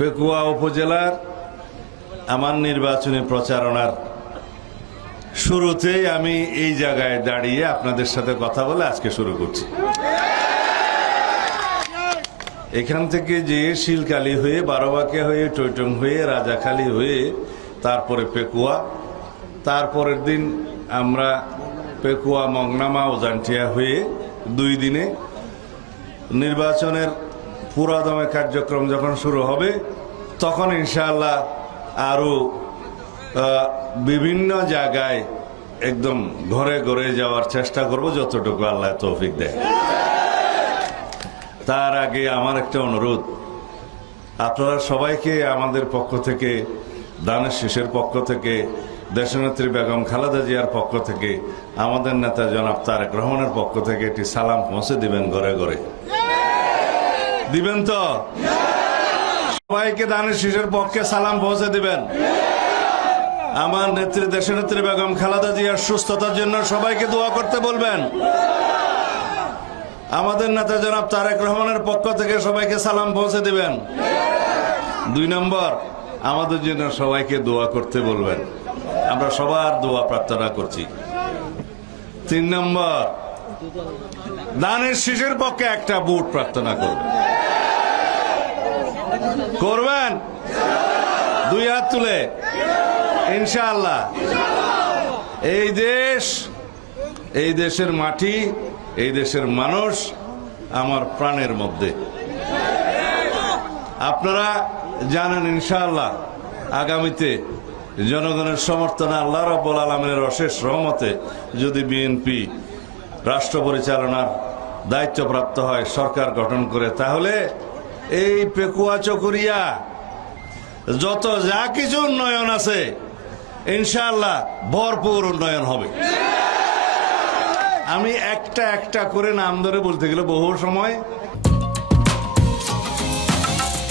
পেকুয়া উপজেলার আমার নির্বাচনী প্রচারণার শুরুতেই আমি এই জায়গায় দাঁড়িয়ে আপনাদের সাথে কথা বলে আজকে শুরু করছি। এখান থেকে যে শিলকালি হয়ে, বারোবাকে হয়ে, টৈটং হয়ে, রাজাখালী হয়ে, তারপরে পেকুয়া, তারপরের দিন আমরা পেকুয়া, মংনামা ও জান্টিয়া হয়ে দুই দিনে নির্বাচনের পুরাদমে কার্যক্রম যখন শুরু হবে, তখন ইনশাআল্লাহ আরও বিভিন্ন জায়গায় একদম ঘরে ঘরে যাওয়ার চেষ্টা করব যতটুকু আল্লাহ তৌফিক দেয়। তার আগে আমার একটা অনুরোধ। আপনারা সবাইকে আমাদের পক্ষ থেকে দানের শেষের পক্ষ থেকে, দেশনেত্রী বেগম খালেদা জিয়ার পক্ষ থেকে, আমাদের নেতা জনাব তারেক রহমানের পক্ষ থেকে একটি সালাম পৌঁছে দিবেন ঘরে ঘরে। দিবেন তো? সবাইকে দানের শেষের পক্ষে সালাম পৌঁছে দিবেন। আমার নেত্রী দেশনেত্রী বেগম খালেদা জিয়ার সুস্থতার জন্য সবাইকে দোয়া করতে বলবেন। আমাদের নেতা জনাব তারেক রহমানের পক্ষ থেকে সবাইকে সালাম পৌঁছে দিবেন। দুই নম্বর, আমাদের জন্য সবাইকে দোয়া করতে বলবেন। আমরা সবার দোয়া প্রার্থনা করছি। তিন নম্বর দানের শিশুর পক্ষে একটা বুট প্রার্থনা করবেন করবেন? দুই হাত তুলে। ইনশাআল্লাহ। এই দেশ, এই দেশের মাটি, এই দেশের মানুষ আমার প্রাণের মধ্যে। আপনারা জানেন ইনশাআল্লাহ, আগামীতে জনগণের সমর্থনে আল্লাহ রব্বুল আলমের অশেষ রহমতে যদি বিএনপি রাষ্ট্র পরিচালনার দায়িত্বপ্রাপ্ত হয়, সরকার গঠন করে। তাহলে এই পেকুয়া চকরিয়া, যত যা কিছু উন্নয়ন আছে ইনশাল্লাহ ভরপুর উন্নয়ন হবে। আমি একটা একটা করে নাম ধরে বলতে গেলে বহু সময়